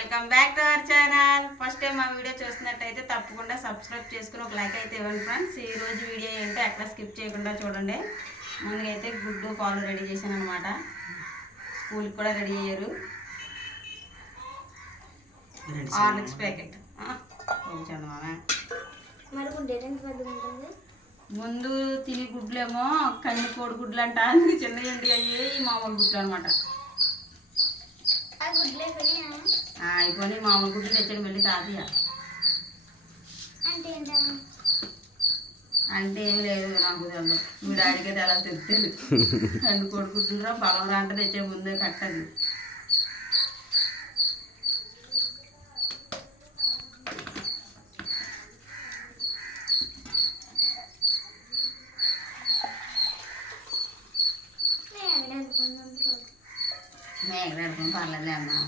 Welcome back to our channel. First time మా video చూస్తున్నట్టయితే తప్పకుండా సబ్స్క్రైబ్ చేసుకుని ఒక లైక్ అయితే ఇవ్వండి ఫ్రెండ్స్ ఈ రోజు వీడియో ఏంటో ఎక్కడ స్కిప్ చేయకుండా చూడండి. ముందుగా అయితే గుడ్డు పాలు రెడీ చేశాను అనమాట స్కూల్కి కూడా రెడీ అయ్యారు. హార్లిక్స్ ప్యాకెట్ ముందు తిని గుడ్లేమో కన్ని కోడి గుడ్లు అంట చిన్నవి అయ్యి మామూలు గుడ్లు అనమాట అయిపోయి మామూలు గుడ్లు తెచ్చాడు మళ్ళీ తాతయ్య. అంటే ఏంటా అంటే ఏమి లేదు నాకు తెలియదు మీ డాడీకి అయితే అలా తెలుస్తుంది రెండు కొడుకుంటున్నారా బలం రా అంటే తెచ్చే ముందే కట్టదు నేను అనుకున్నాను పర్లేదు అమ్మా.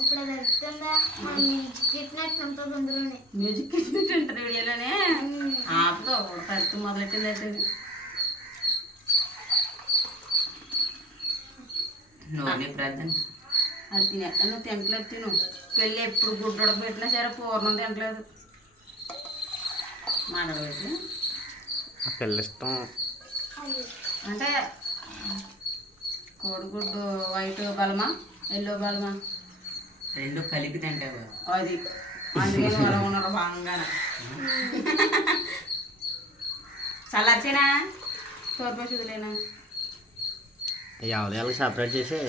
ఇప్పుడు అది మనం చెప్పినట్టు ఉంటుంది అందులోనే. మ్యూజిక్ ఉంటుంది వీడియోలోనే? ఆపుతో కత్తి మొదలెట్టింది అయితే నూనె అది తినేస్తాను తినట్లేదు తిను. పెళ్ళి ఎప్పుడు గుడ్డు ఉడకబెట్టినా సరే పూర్ణం తినట్లేదు. మాడబెట్టి ఆ పిల్ల ఇష్టం అంటే కోడిగుడ్డు వైట్ బలమా ఎల్లో బలమా? రెండు కలిపి తింటావా. అది అందుకని వాళ్ళు ఉన్నారు బాగానే. చల్లార్చేనా? తోర్పా చూడలేనా ఎవరి వాళ్ళకి సపరేట్ చేసి.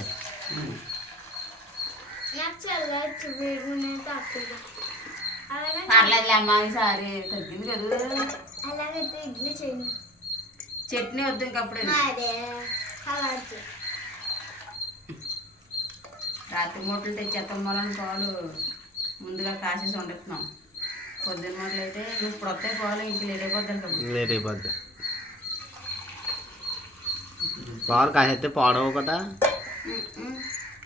చల్లచ్చు తాకుతుంది అలాగే పర్లేదులే అమ్మా ఈసారి తగ్గింది కదా. అలాగైతే ఇడ్లీ చేయండి. చట్నీ వద్దు ఇంకప్పుడు రాత్రి మూటలు తెచ్చేస్తాం వలన పాలు ముందుగా కాసేసి వండుతున్నాం. పొద్దున్న మూటలు అయితే ఇప్పుడు వస్తాయి పాలు ఇంక లేట్ అయిపోతాను కదా లేట్ అయిపోద్ది. పాలు కాసేస్తే పాడవు కదా.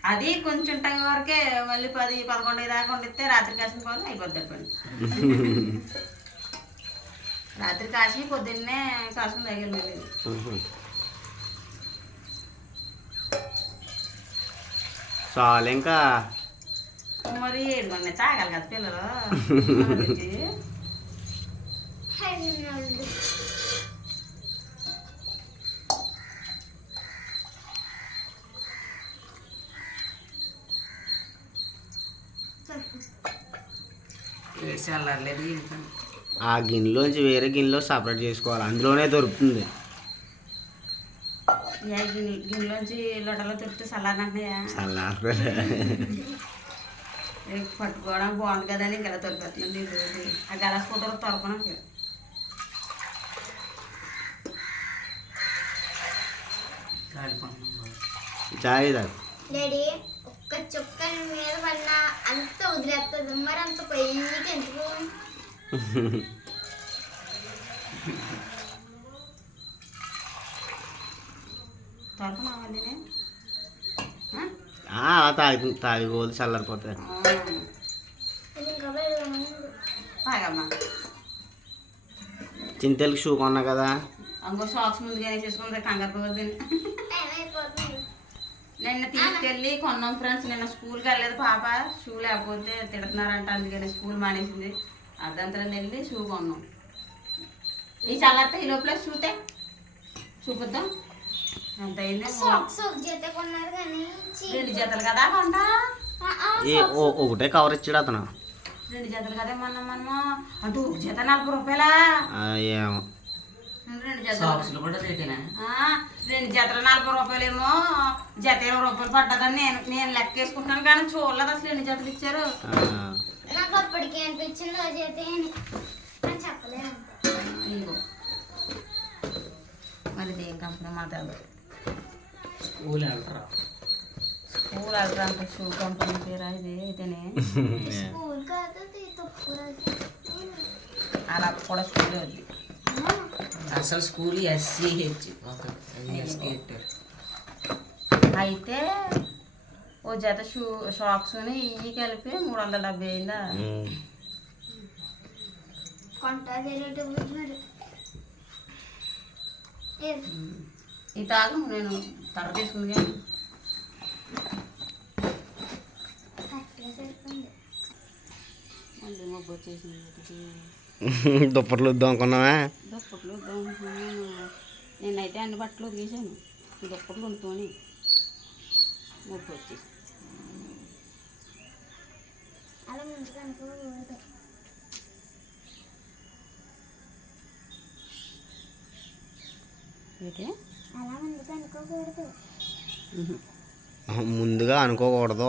అది కొంచెం టైం వరకే మళ్ళీ పది పదకొండు దాకా వండితే రాత్రి కాసిన పాలు అయిపోద్ది పని రాత్రి కాసి పొద్దున్నే కాసిన తగిలి ఉహు. చాలు ఇంకా. మరి ఏడు మంది తాగాలి కదా పిల్లలు. ఇంకా ఆ గిన్నెలోంచి వేరే గిన్నెలో సపరేట్ చేసుకోవాలి. అందులోనే దొరుకుతుంది. గిన్నెలోంచి లొటలో తిరిగితే చల్లారంటున్నాయా చల్లారి రేపు పట్టుకోవడం బాగుంది కదా అని ఇలా తొలిపెట్టినది ఇది ఆ గలాస్ ఫోటోలు తొరపనకి చాయ్ తాగు. డాడీ ఒక్క చుక్క మీద పడినా అంత వదిలేస్తుంది మరి అంత పైకి ఎందుకు? అలా తాగి చల్లారిపోతాయి. పెడదామని తాగమ్మా. చింతలకి షూ కొన్నా కదా. ఇంకో సాక్స్ ముందుగానే చేసుకుంటే కంగారు పోతుంది నిన్న తీసుకెళ్ళి కొన్నాం ఫ్రెండ్స్. నిన్న స్కూల్కి వెళ్ళలేదు పాప. షూ లేకపోతే తిడుతున్నారంట అందుకని స్కూల్ మానేసింది. అర్ధంతరం వెళ్ళి షూ కొన్నాం. ఈ చల్లారితే ఈ లోపల షూతే? చూపిద్దాం. ఎంత అయింది రెండు జతలు కదా ఓ- ఒకటే కవర్ ఇచ్చాడు అతను. రెండు జతలు కదా మొన్న మనము అటు ఒక జత నలభై రూపాయలా? ఆ, ఏమో. సాక్స్లు కూడా రెండు జతలు నలభై రూపాయలేమో జత ఇరవై రూపాయలు పడ్డదని నేను నేను లెక్క వేసుకుంటాను కానీ చూడలేదు అసలు ఎన్ని జతలు ఇచ్చారు. నాకు అప్పటికి అనిపించింది ఆ జత ఇదిగో. మరి దేని కంపెనీ మా తెలియదు స్కూల్ వెళ్తారా స్కూల్ అల్ట్రాంక్ షూ కంపెనీ పేరా ఇది? అయితేనే స్కూల్ కాదు అలా కూడా స్కూల్ ఉంది అసలు స్కూల్ ఎస్సీహెచ్ అయితే ఓ జత షూ షాక్స్ ఇవి కలిపి మూడు వందల డెబ్బై అయిందా? ఈ తాగు నేను తర్ర తీసుకుంది. దుప్పట్లు దొంగకున్నాను నేనైతే అన్ని బట్టలు ఉతికేసాను దుప్పట్లు వండుకొని మొగ్గు వచ్చేసి అలా ముందుగా అనుకోకూడదు.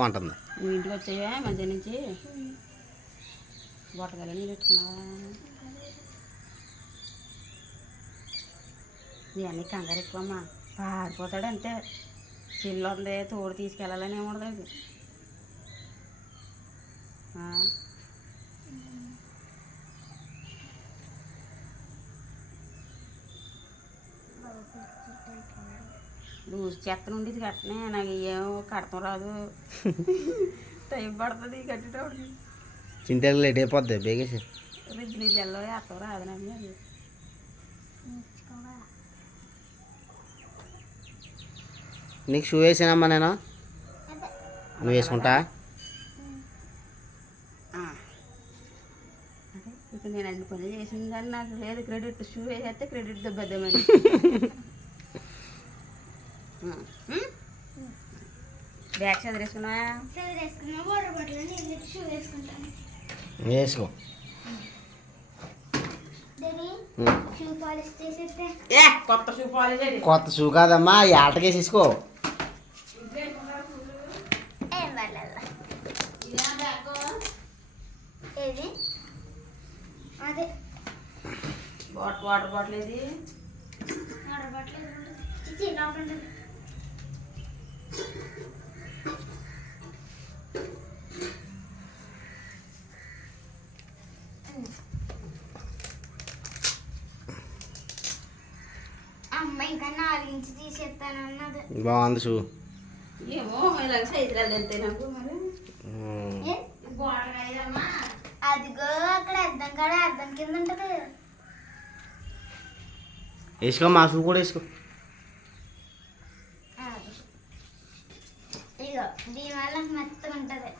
అంటుంది. ఇంటికి వచ్చావా? మధ్య నుంచి? బొట్టగల నీళ్ళు పెట్టుకున్నావా? ఇవన్నీ కంగారు ఎక్కువమ్మా. పారిపోతాడు అంతే చిల్లు ఉంది తోడు తీసుకెళ్ళాలని ఏముండదు ఆ? లూజ్ చెత్త నుండి ఇది కట్టనే నాకు ఏమో కడతాం రాదు. టైం పడుతుంది కట్టేటప్పుడు చింతలు లేట్ అయిపోద్ది బేగేసి రిజ్ నీ జల్లో వేస్తాం రాదు నాకు అది నేర్చుకోవాలి నీకు షూ వేసానమ్మా నేను? నువ్వు వేసుకుంటా? నేను అన్ని పనులు చేసిన కానీ నాకు లేదు. క్రెడిట్ షూ వేసేస్తే క్రెడిట్ దెబ్బద్దామని బ్యాగ్ చదివేసుకున్నావా? వేసుకో. కొత్త షూ కాదమ్మా ఏటకేసేసుకో ఏం పర్లేదు ఏది? అదే. వాటర్ వాటర్ బాటిల్ ఇది వాటర్ బాటిల్ చిచ్చి లోపల ఉంటుంది. అమ్మ ఇంకా నాలుగు ఇంచు తీసేస్తానన్నది. బాగుంది షూ. ఏమో ఇలాగ సైజులు వెళ్తే నాకు. అద్దం కాడ కింద ఉంటది వేసుకో మా షూ కూడా వేసుకో. ఇదిగో దీనివల్ల ఉంటది.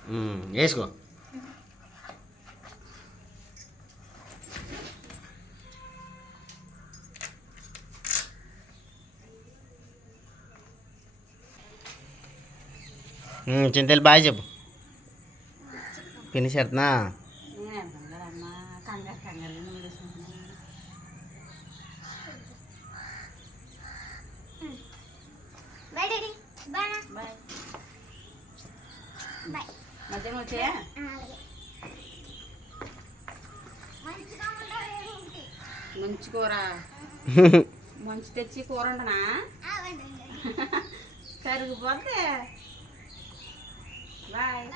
వేసుకో. చింతలు బాగా చెప్పు. పిన్ని చెప్తున్నా నేను అర్థం కదమ్మా కంగారు కంగారు నువ్వు వేసుకుంటున్నాను bye daddy bye bye bye మంచి కూర. మంచి తెచ్చి కూర ఉండనా. కరిగిపోతే. బాయ్.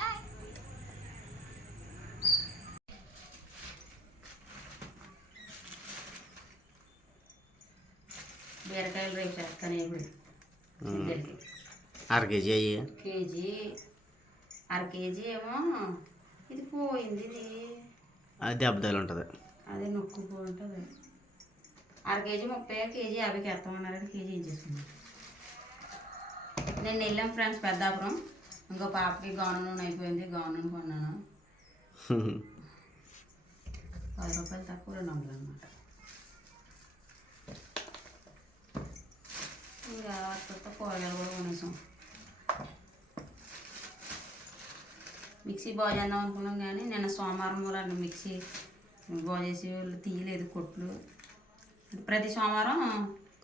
బీరకాయలు రేపు చేస్తాను ఇప్పుడు. అర కేజీ అయ్యి. కేజీ. అర కేజీ ఏమో ఇది పోయింది ఇది. అది దెబ్బతలు ఉంటుంది అదే నొక్కు పోయింటుంది. అర కేజీ ముప్పై కేజీ యాభైకి వేస్తామన్నారు కేజీ ఇచ్చేసుకున్నాం నేను వెళ్ళాం ఫ్రెండ్స్ పెద్దాపురం. ఇంకో పాపకి గౌన నూనె అయిపోయింది గౌన నూనె కొన్నాను. పది రూపాయలు తక్కువ రెండు వందలు అనమాట ఇంకా కొత్త కూరగాయలు కూడా కొనేసాం. మిక్సీ బాగు చేద్దాం అనుకున్నాం కానీ నిన్న సోమవారం కూడా మిక్సీ బాగు చేసి వాళ్ళు తీయలేదు కొట్లు. ప్రతి సోమవారం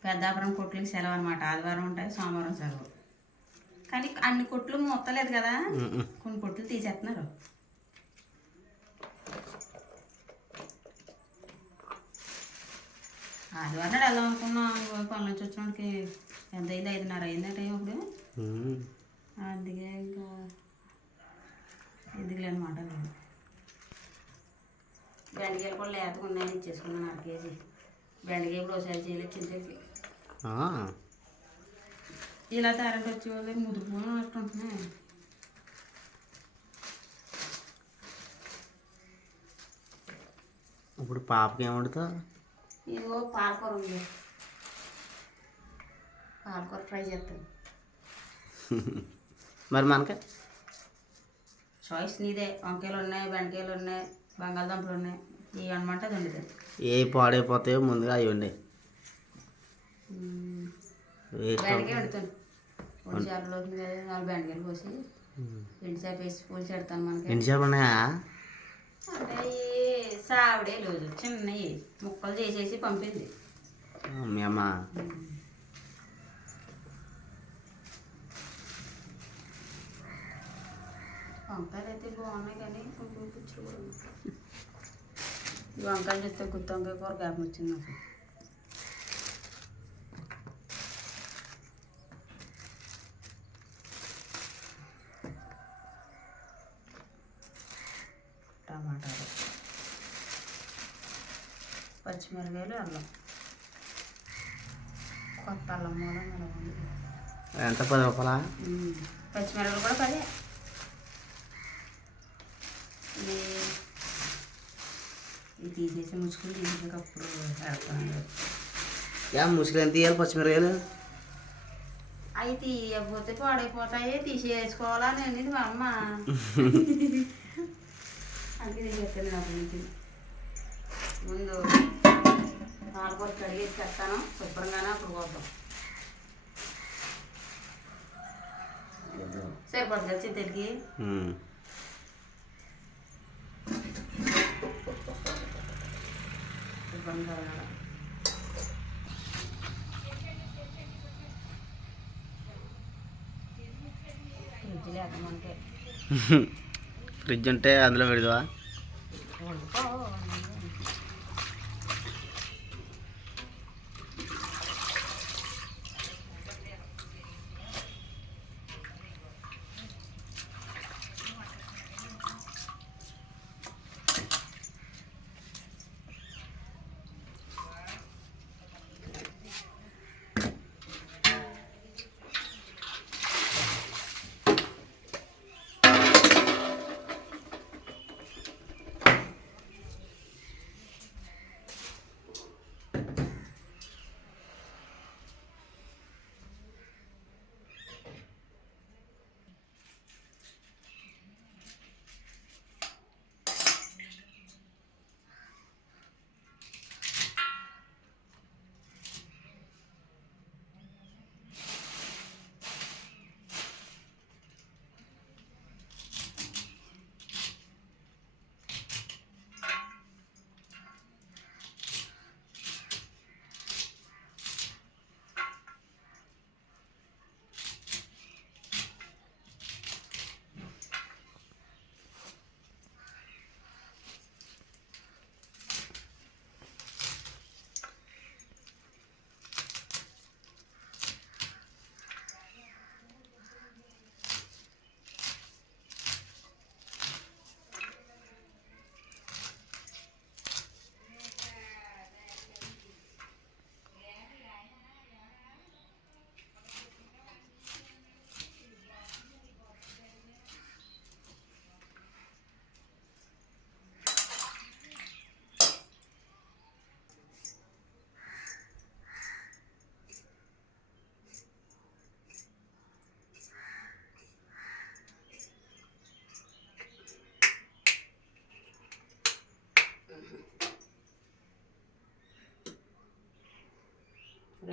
పెద్దాపురం కొట్లకి సెలవు అనమాట ఆదివారం ఉంటాయి సోమవారం సెలవు. కానీ అన్ని కొట్లు మొత్తలేదు కదా. కొన్ని కొట్లు తీసేస్తున్నారు ఆదివారం నాడు వెళ్దాం అనుకున్నాం. పనుల నుంచి వచ్చినోడికి ఎంత అయింది ఐదున్నర అయిందా టైం ఇప్పుడు. అందుకే ఇంకా ఎందుకులే అనమాట బెండకాయలు కూడా లేతగా ఉన్నాయని ఇచ్చేసుకున్నాను అర కేజీ. బెండకాయ ఇప్పుడు ఒకసారి చేయలేదు చింతకి. ఆ, ఇలా తయారంటే వచ్చే వాళ్ళు ముదురుపోయిన అట్టు ఉంటున్నాయి? ఇప్పుడు పాపకి ఏమండుతావు ఇదిగో పాలకూర ఉంది. పాలకూర ఫ్రై చేస్తాను. మరి మనకి? చాయిస్ నీదే. వంకాయలు ఉన్నాయి బెండకాయలు ఉన్నాయి బంగాళదుంపలు ఉన్నాయి. ఇవి అనమాట అది వండుతుంది ఏ పాడైపోతాయో ముందుగా అవి ఉండే బెండకాయ వండుతాను. చేపలు నాలుగు బెండకాయలు పోసి ఎండు చేప వేసి పులుసు పెడతాను మనకి. ఉన్నాయా? అంటే సావిడే రోజు చిన్నవి. ముక్కలు చేసేసి పంపింది. మీ అమ్మ. వంకాయలు అయితే బాగున్నాయి కానీ కొంచెం పుచ్చులు కూడా. ఈ వంకాయలు చూస్తే గుత్తి వంకాయ కూర జ్ఞాపకం వచ్చింది నాకు. టమాటాలు. పచ్చిమిరకాయలు అల్లం. కొత్త అల్లం మూలం ఉంది. ఎంత? పది రూపాయలా. పచ్చిమిరపకాయలు కూడా పదే ఇది తీసేసి ముచ్చుకుని తీసేటప్పుడు యా ముసుగులు ఎంత తీయాలి పచ్చిమిరకాయలు అవి తీయకపోతే పాడైపోతాయి తీసేసుకోవాలా అని అనేది మా అమ్మ అందుకే చెప్పాను నాకు నుంచి ముందు పాలకూర కడిగేసి పెడతాను శుభ్రంగానే అప్పుడు పోతాం సరిపోతుంది కదా కడగాలి. ఫ్రిడ్జ్ ఉంటే అందులో పెడదావా?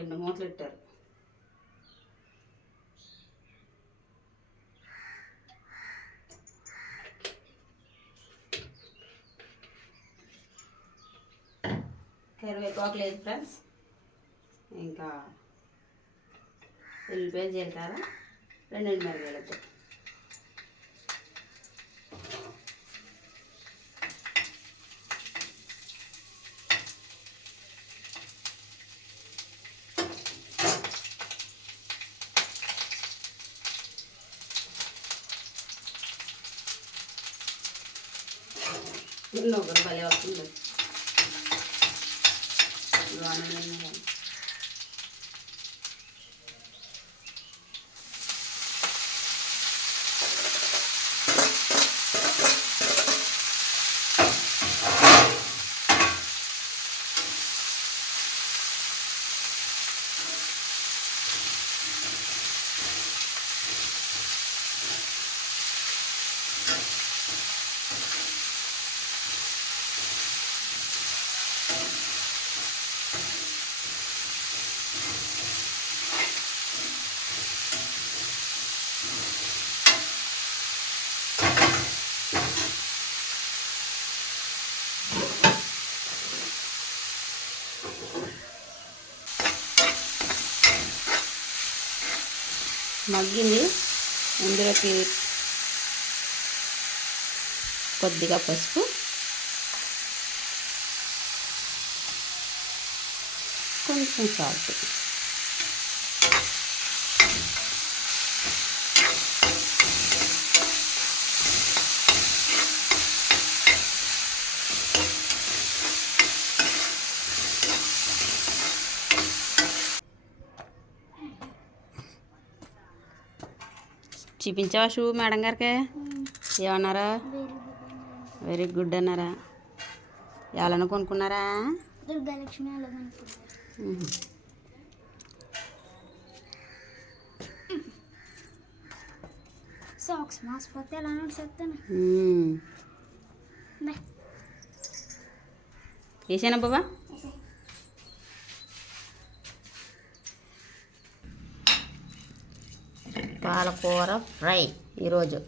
రెండు మూతలు పెట్టారు కరివేపాకు లేదు ఫ్రెండ్స్. ఇంకా ఉల్లిపాయ జీలకర్ర రెండు మిరపకాయలు నువ్వు కూడా భలే వస్తుంది లోన మగ్గింది. ఇందులోకి కొద్దిగా పసుపు. కొంచెం సాల్ట్. చూపించావా షూ మేడం గారికి? ఏమన్నారా? వెరీ గుడ్ అన్నారా? ఎవరైనా కొనుక్కున్నారా. సాక్స్ మాసిపోతే ఎలా మ్మ్. వేసానా బాబా? పాలకూర ఫ్రై ఈరోజు.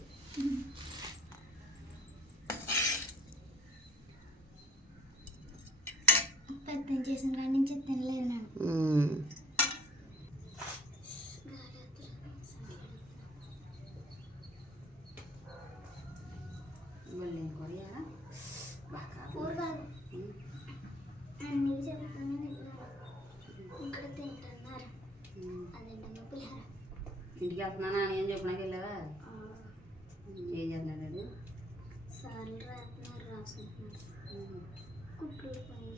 అన్నీ చెప్తాను ఇక్కడ తింటున్నారు? అదేంటమ్మా పులిహార? ఇంటికి వెళ్తున్నాను అని ఏం చెప్పినాక వెళ్ళావా? ఏం చేస్తున్నాడు సార్లు రాస్తున్నారు రాసుకుంటున్నారు కుట్లు పని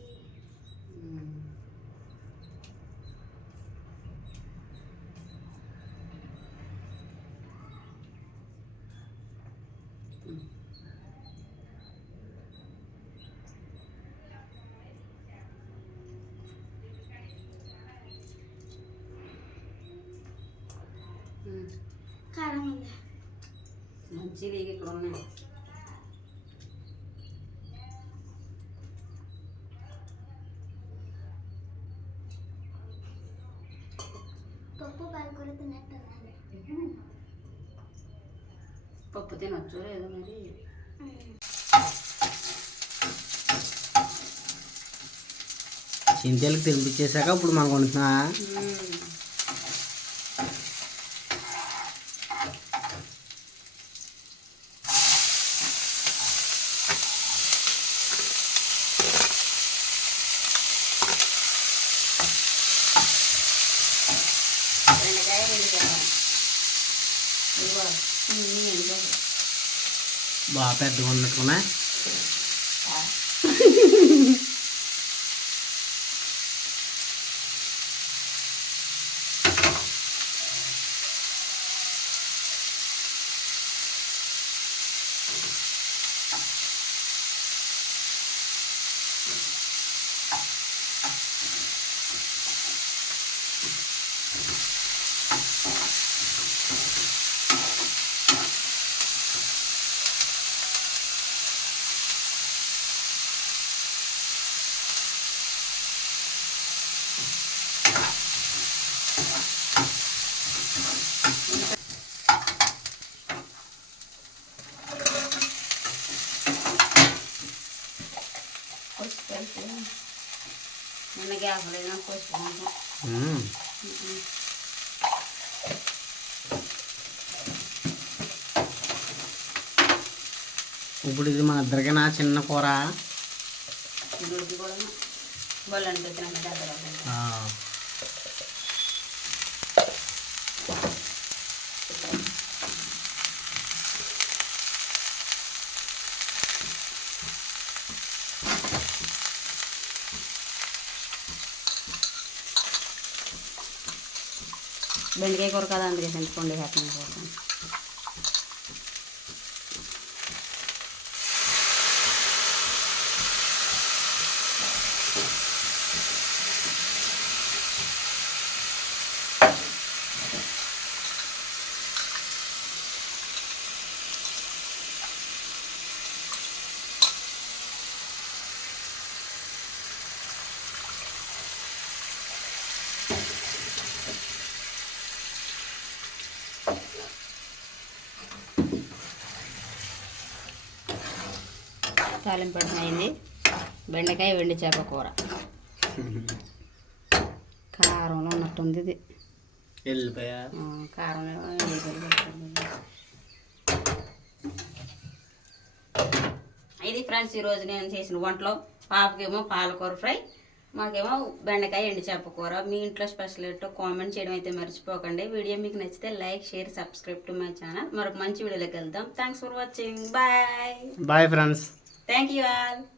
కారం ఉంది మంచి లీగ్ ఇక్కడ ఉన్నాయి పప్పు పాలకూర తిన్నట్టున్నది పప్పు తినొచ్చు ఏదో మరి. చింతలకు తినిపించేశాక ఇప్పుడు మనకు వండుతున్నా బెండకాయ బెండకాయ ఇదిగో చిన్ని ఎండిపోయి బాగా పెద్దగా ఉన్నట్టుకున్నా. కొట్టుకెళ్తే నిన్న గ్యాస్ లేదు కొట్టుకుంటాం మ్మ్. ఇప్పుడు ఇది మన ఇద్దరికి నా చిన్న కూర ఇరుడికి కూడా బళ్ళు అనిపించినాక దగ్గర ఆ. బెండకాయ కూర కదా కూర తాలింపడం అయింది బెండకాయ వెండి చేప కూర. కారంలో ఉన్నట్టుంది ఇది. కారం. ఇది ఫ్రెండ్స్ ఈరోజు నేను చేసిన వంటలో పాపకేమో పాలకూర ఫ్రై మాకేమో బెండకాయ ఎండు చేప కూర. మీ ఇంట్లో స్పెషల్ ఏంటో కామెంట్ చేయడం అయితే మర్చిపోకండి. వీడియో మీకు నచ్చితే like share subscribe to my channel. మరొక మంచి వీడియోలోకి వెళ్దాం thanks for watching. Bye. Bye friends. Thank you all.